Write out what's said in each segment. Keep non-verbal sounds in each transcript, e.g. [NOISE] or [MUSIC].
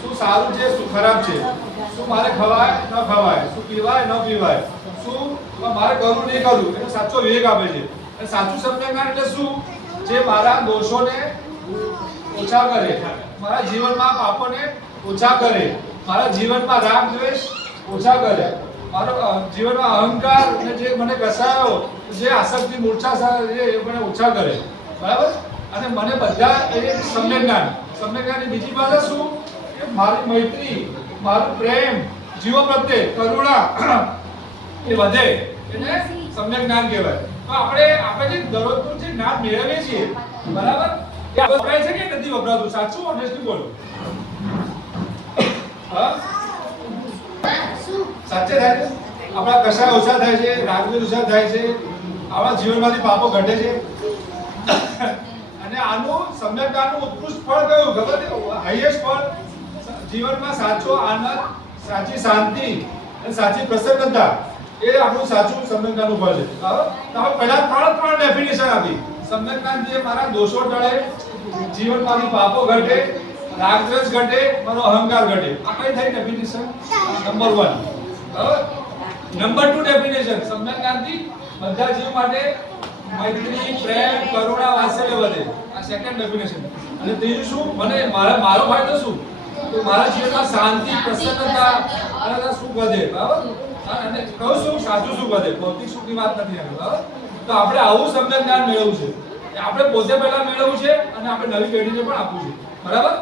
શું સારું છે, શું ખરાબ છે? શું મારે ખવાય, ન ખવાય? શું પીવાય, ન પીવાય? શું મારે કરવું નહીં કરવું? એનો સાચો વિવેક આપે છે. અને સાચું સમ્યક એટલે શું? જે મારા દોષોને ઓછા કરે, મારા જીવનમાં પાપોને ઓછા કરે, મારા જીવનમાં રાગ દ્વેષ ઓછા કરે, મારો જીવનમાં અહંકાર અને જે મને કસાયો, જે આસક્તિ, મૂર્છા જે મને ઓછા કરે. બરાબર? અને મને બધા એ સમ્યક જ્ઞાન સમ્યક જ્ઞાનની બીજી બાજુ શું? મારી મૈત્રી, મારું પ્રેમ, જીવો પ્રત્યે કરુણા [CLEARS THROAT] એ વધે એટલે સમ્યક જ્ઞાન કહેવાય. તો આપણે આપણે જે દરરોજનું જે જ્ઞાન મેળવીએ છીએ, બરાબર? એ વપરાય છે કે નથી વપરાતું? સાચું ઓનેસ્ટલી બોલો? સાચે થાય છે? આપણા કષાય ઓછા થાય છે, રાગદ્વેષ ઓછા થાય છે, આપણા જીવનમાંથી પાપો ઘટે છે. [CLEARS THROAT] અને આનું સમ્યકતાનું ઉત્કૃષ્ટ ફળ કયું? ખબર છે? હાઈએસ્ટ ફળ? જીવનમાં સાચો આનંદ, સાચી શાંતિ અને સાચી પ્રસન્નતા એ આપણું સાચું સમ્યકતાનું ફળ છે. તમે પહેલા ત્રણ ત્રણ ડેફિનેશન આપી. સમ્યકતા જે મારા દોષો ટળે, જીવનમાંથી પાપો ઘટે, રાગદ્વેષ ઘટે, મારો અહંકાર ઘટે. આ કઈ થઈ ડેફિનેશન નંબર 1 બરાબર નંબર ટુ ડેફિનેશન સમ્યકતાથી બધા જીવ માટે મૈત્રી, પ્રેમ, કરુણા, વાત્સલ્ય વધે. આ સેકન્ડ ડેફિનેશન અને ત્રીજું શું? મને મારા મારો ફાયદો શું? તો મારા જીવનમાં શાંતિ પ્રસન્નતા અને સુખ વધે બરાબર? અને કહું શું સાચું સુખ વધે ભૌતિક સુખની વાત નથી આવી બરાબર? તો આપણે આવું સમ્યક જ્ઞાન મેળવવું છે. આપણે પોતે પહેલા મેળવવું છે અને આપણે નવી પેઢીને પણ આપવું છે બરાબર?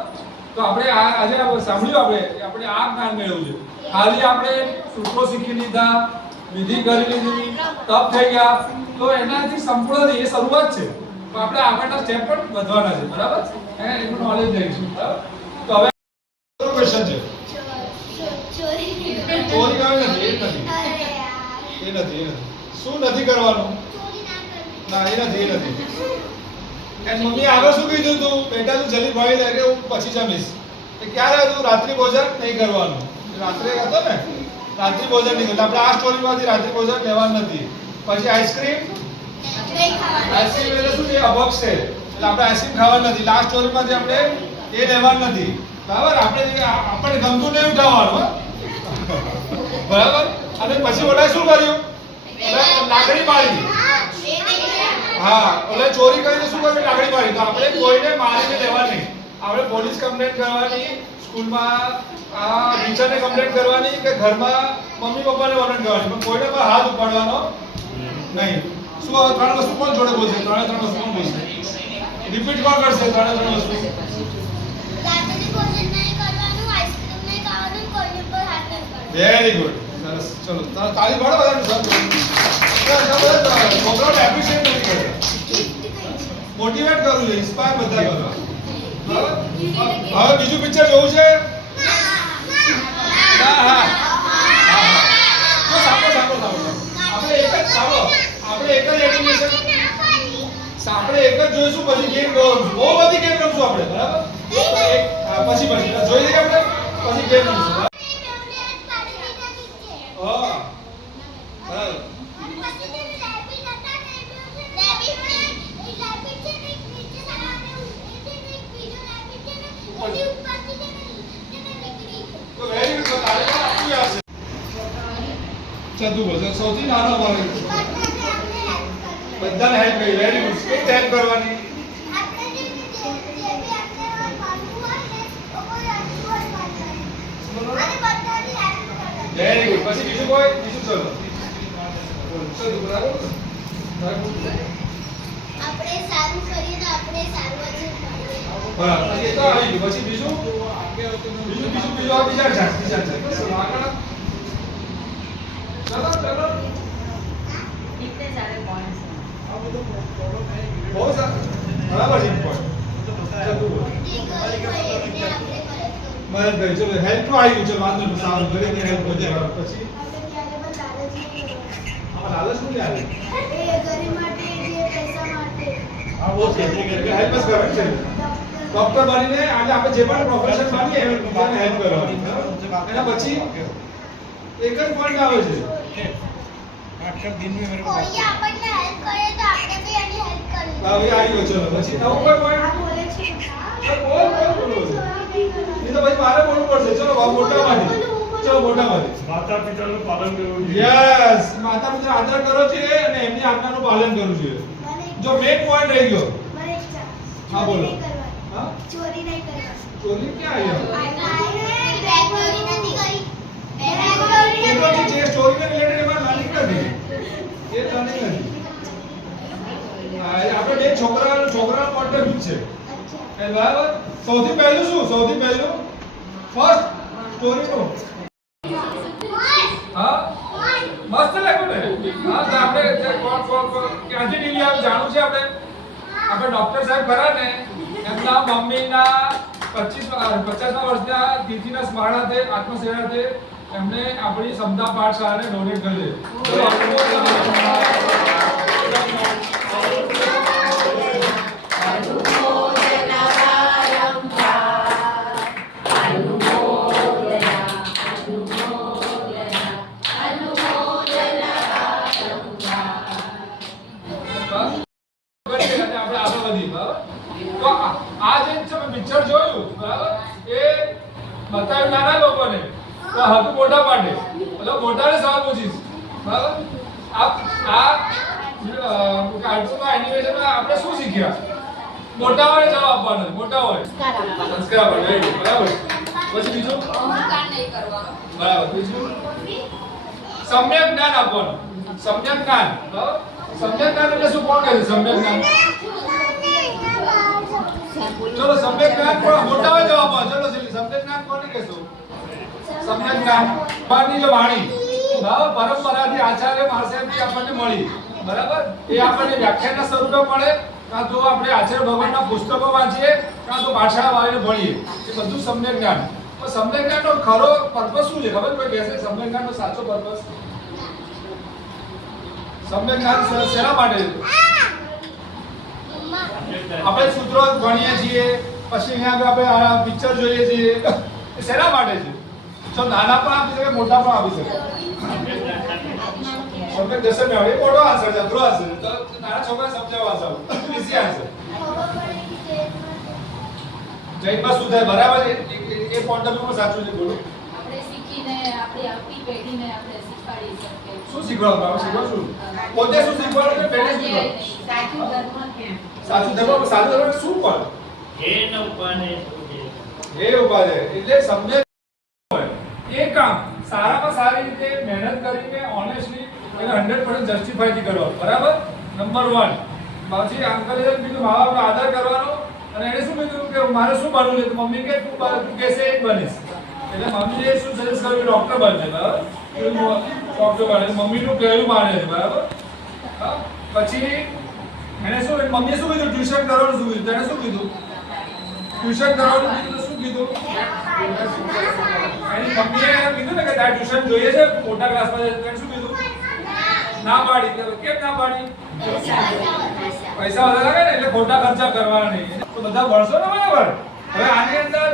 તો આપણે આ આજે સાંભળ્યું આપણે આપણે આ જ્ઞાન મેળવવું છે. ખાલી આપણે સૂત્રો શીખી લીધા વિધિ કરી લીધી તપ થઈ ગયા તો એનાથી સંપૂર્ણ એ શરૂઆત છે. તો આપણે આગળના સ્ટેપ પણ વધવાના છે બરાબર? એનું નોલેજ લઈશું બરાબર? તો હવે ક્વેશ્ચન છે? ચોરી કરવી નથી, એ નથી. એ નથી એ નથી. શું નથી કરવાનું? ના, એ નથી એ નથી. મમ્મી આગળ શું કીધું તું? બેટા તું જલ્દી ભણી લે કે હું પછી જમીશ. ક્યારે હતું? રાત્રિ ભોજન નહીં કરવાનું. રાત્રે હતો ને? રાત્રિ ભોજન નહીં કરવાનું. આપણે આ સ્ટોરીમાંથી રાત્રિ ભોજન લેવાનું નથી. પછી આઈસ્ક્રીમ? આઈસ્ક્રીમ એટલે શું છે? અભક્ષ છે. એટલે આપણે આઈસ્ક્રીમ ખાવાનું નથી. લાસ્ટ સ્ટોરીમાંથી આપણે એ લેવાનું નથી. બરાબર, આપણે આપણે ગમતું નહીં ઉઠાવવાનું. બરાબર? અને પછી ઓલા શું કર્યું? લાકડી મારી હા ઓલે ચોરી કરીને શું કર્યું? લાકડી મારી તો આપણે કોઈને મારીને લેવાની આપણે પોલીસ કમ્પ્લેન્ટ કરવાની, સ્કૂલમાં આ ટીચરને કમ્પ્લેન્ટ કરવાની કે ઘરમાં મમ્મી પપ્પાને વર્ણન કરવાની. પણ કોઈને પણ હાથ ઉપાડવાનો નહીં. શું ત્રણ વસ્તુ કોણ જોડે બોલશે? ત્રણે ત્રણ વસ્તુ કોણ બોલશે? રિપીટ કોણ કરશે? ત્રણે ત્રણ વસ્તુ. વેરી ગુડ સરસ. ચલો તાળી પાડો બધાને સર. છોકરાઓને એપ્રિશિએટ નથી કરતા. મોટિવેટ કરું છું ઇન્સ્પાયર બધા કરવા? હવે બીજું પિક્ચર જોવું છે? હા હા. આપણે એક જ, સાંભળો. આપણે એક જ એનિમેશન આપણે એક જ જોઈશું, પછી ગેમ જોઈશું બહુ બધી ગેમ રમશું આપણે, બરાબર? પછી પછી. જોઈ લઈએ આપણે. પછી ગેમ રમશું બરાબર? હા બરાબર તો વેરી ગુડ તારે પણ આપવું આવશે ચંદુ વજન સૌથી નાનો અમારો બધાને હેલ્પ કરી. વેરી ગુડ કઈ હેલ્પ કરવાની? વેરી ગુડ પછી બીજું કોઈ? બીજું ચલો ચલો બરાબર? આપણે સારું કરીએ તો આપણે સારું બરાબર એ તો પછી બીજું? બીજું બીજું બીજું બીજા બીજા આગળ. કરવી મદદ કરી ચલો હેલ્પ તો આવી ગયું વાંધો નહીં. સારું ગરીબની હેલ્પ કરી બરાબર પછી? લાલચ શું લે આવે? એ ગરીબ માટે જે પૈસા માટે હા બહુ છે હેલ્પ જ છે. ડોક્ટર બનીને આજે આપણે જે પણ પ્રોફેશન બનીએ એ હેલ્પ કરવાની. એના પછી એક જ પોઈન્ટ આવે છે. अक्षर दिन में मेरे को કોઈ આપણને હેલ્પ કરે તો આપણે બી એની હેલ્પ કરવી હવે આવી ગયો ચલો પછી નવો કોઈ આ પોઈન્ટ બોલે છે બોલ બોલ બોલ બોલ. એ તો પછી મારે બોલવું મોટામાંથી ચલો મોટામાંથી માતા પિતાનું પાલન કરવું જોઈએ યસ માતા પિતા આદર કરો છે અને એમની આજ્ઞાનું પાલન કરવું જોઈએ મને જો મેઇન પોઈન્ટ રહી ગયો મને એક ચા. હા, બોલો. ચોરી નહીં કરવાની. હા ચોરી નહીં કરવાની. ચોરી ક્યાં આવ્યો છોકરા છોકરાનો પોઈન્ટ છે? એ બરાબર? સૌથી પહેલું શું? સૌથી પહેલું? ફર્સ્ટ સ્ટોરીનું હા? મસ્ત લાગ્યું ને? હા તો આપણે કોણ કોણ કોણ ક્યાંથી ડીલી આપ જાણું છે આપણે? આપણે ડોક્ટર સાહેબ ખરા ને? એમના મમ્મીના પચીસ પચાસમા વર્ષના તિથિના સ્મરણાર્થે આત્મસેવાર્થે એમને આપણી સમતા પાઠશાળાને ડોનેટ કરી છે. તો મોટાને સવાલ પૂછીશ બરાબર? આ આ કાર્ટૂનમાં એનિમેશનમાં આપણે શું શીખ્યા? મોટા હોય જવાબ આપવાનો મોટા હોય સંસ્કાર આપવાનો બરાબર? પછી બીજું? બરાબર બીજું? સમ્યક જ્ઞાન આપવાનું. સમ્યક જ્ઞાન સમ્યક જ્ઞાન એટલે શું? કોણ કહે છે સમ્યક જ્ઞાન? ચલો સમ્યક જ્ઞાન મોટા હોય જવાબ આપો. ચલો જલ્દી સમ્યક જ્ઞાન કોને કહેશો સમ્યક ના ભગવાનની જે વાણી પરંપરાથી આચાર્ય મહાશયથી આપણને મળી. બરાબર? એ આપણને વ્યાખ્યાના સ્વરૂપે મળે. કાં તો આપણે આચાર્ય ભગવાનના પુસ્તકો વાંચીએ, કાં તો પાછળ વાળીને ભણીએ. એ બધું સમ્યક જ્ઞાન. તો સમ્યક જ્ઞાનનો ખરો પર્પસ શું છે? ખબર? કોઈ બેસે? સમ્યક જ્ઞાનનો સાચો પર્પસ? સમ્યક જ્ઞાન શેના માટે? આપણે સૂત્રો ભણીએ છીએ, પછી અહીંયા આપણે પિક્ચર જોઈએ છીએ. એ શેના માટે છે. જો નાના પણ આપી શકે મોટા પણ આપી શકે? સમજણ જશે મેં હવે. મોટો આન્સર છે અઘરો આન્સર તો નાના છોકરા સમજાવવા જાવ ઇઝી આન્સર જૈનમાં શું થાય? બરાબર એ- પોઈન્ટ ઓફ વ્યૂ સાચું છે બોલો. આપણે શીખીને આપણી આવતી પેઢીને આપણે શીખવાડી શકીએ. શું શીખવાડો? આપણે શીખવાડો શું? પોતે શું શીખવાડો પેલે પેઢી શીખવાડો? સાચું ધર્મ કેમ? સાચું ધર્મ સાચું ધર્મ શું પણ? હે ન ઉપાને હે? ઉપાદે એટલે હોય એ કામ સારામાં સારી રીતે મહેનત કરીને ઓનેસ્ટલી એને હંડ્રેડ પર્સન્ટ જસ્ટિફાઈથી કરો બરાબર? નંબર વન પછી અંકલે કીધું, મા બાપનો આદર કરવાનો. અને એને શું કીધું કે, મારે શું બનવું છે? મમ્મી કે, તું તું કહેશે, એ બનીશ. એટલે મમ્મીએ શું સજેસ્ટ કર્યું? ડોક્ટર બનશે બરાબર? ડોક્ટર બને. મમ્મીનું કહેવું માને છે, બરાબર? પછી એને શું મમ્મીએ શું કીધું? ટ્યુશન કરવાનું શું કીધું? તેને શું કીધું? ટ્યુશન કરવાનું કીધું પૈસા વધારે લાગે એટલે ખોટા ખર્ચા કરવાના તો બધા ભણશો ને બરાબર? હવે આની અંદર?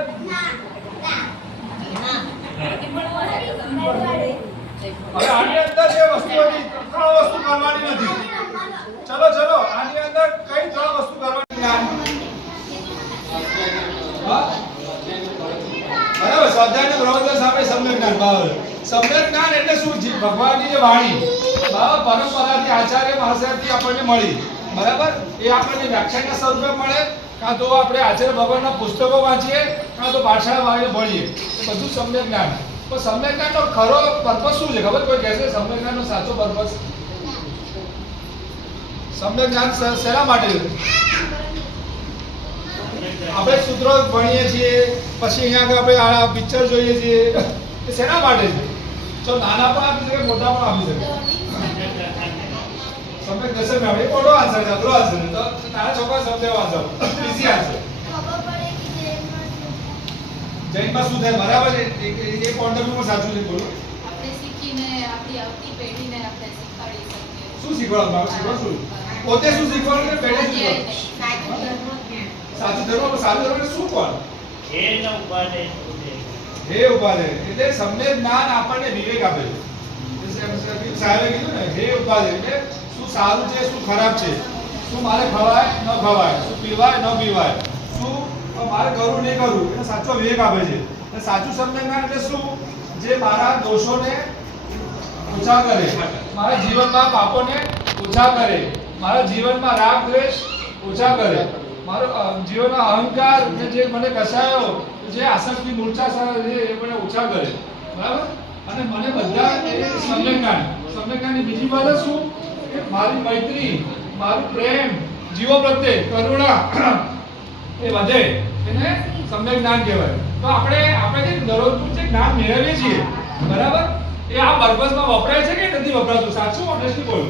હવે આની અંદર જે ત્રણ વસ્તુ કરવાની નથી. ચલો ચલો. આની અંદર કઈ ત્રણ વસ્તુ કરવાની જ્ઞાન હા? અને પ્રવચન સામે સમ્યક જ્ઞાન બરાબર. સમ્યક જ્ઞાન એટલે શું? છે ભગવાનની જે વાણી પરંપરાથી, આચાર્ય મહાશયથી આપણને મળી. બરાબર? એ આપણને વ્યાખ્યાનના સ્વરૂપે મળે. કાં તો આપણે આચાર્ય ભગવાનના પુસ્તકો વાંચીએ, કાં તો પાઠશાળા ભણીએ. બધું સમ્યક જ્ઞાન તો સમ્યક જ્ઞાનનો ખરો પર્પસ શું છે? ખબર? કોઈ કહેશે, સમ્યક જ્ઞાનનો સાચો પર્પસ? સમ્યક જ્ઞાન શેના માટે? છે આપણે સૂત્રો ભણીએ છીએ પછી અહીંયા આપણે આ પિક્ચર જોઈએ છીએ. એ શેના માટે છે? જો નાના પણ આપી શકે મોટા પણ આપી શકે. સમય દર્શન મેળવે એ મોટો આન્સર છે અઘરો આન્સર છે. તો તારા છોકરા સમજાવવા જાવ ઈઝી આન્સર જૈનમાં શું થાય? બરાબર છે? એ- પોઈન્ટ ઓફ વ્યૂમાં સાચું છે બોલો આપણે શીખીને આપણી આવતી પેઢીને આપણે શીખવાડી શકીએ. શું શીખવાડવાનું? આવે શીખવાડ શું? પોતે શું શીખવાડું ને પેઢી કેમ સાચું ધર્મ સાચું ધર્મ એટલે શું કોણ? હે ન ઉપાદે હે ઉપાદે એટલે સમ્યક જ્ઞાન આપણને વિવેક આપે છે. સાહેબે કીધું ને હે ઉપાદે એટલે શું સારું છે શું ખરાબ છે? શું મારે ખવાય ન ખવાય? શું પીવાય ન પીવાય? શું મારે કરવું નહીં કરવું? એટલે સાચો વિવેક આપે છે. અને સાચું સમ્યક જ્ઞાન એટલે શું? જે મારા દોષોને ઓછા કરે. મારા જીવનમાં પાપોને ઓછા કરે. મારા જીવનમાં રાગ દ્વેષ ઓછા કરે. મારો અ, અહંકાર કે જે મને કસાયો જે આસક્તિ મૂર્છા છે એ મને ઓછા કરે. બરાબર? અને મને બધા એ સમ્યક જ્ઞાન સમ્યક બીજી વાત શું? કે મારી મૈત્રી મારું પ્રેમ જીવો પ્રત્યે કરુણા એ વધે એને સમ્યક જ્ઞાન કહેવાય. તો આપણે આપણે જે દરરોજનું જે જ્ઞાન મેળવીએ છીએ બરાબર? એ આ પર્પસમાં વપરાય છે કે નથી વપરાતું? સાચું ઓનેસ્ટલી બોલો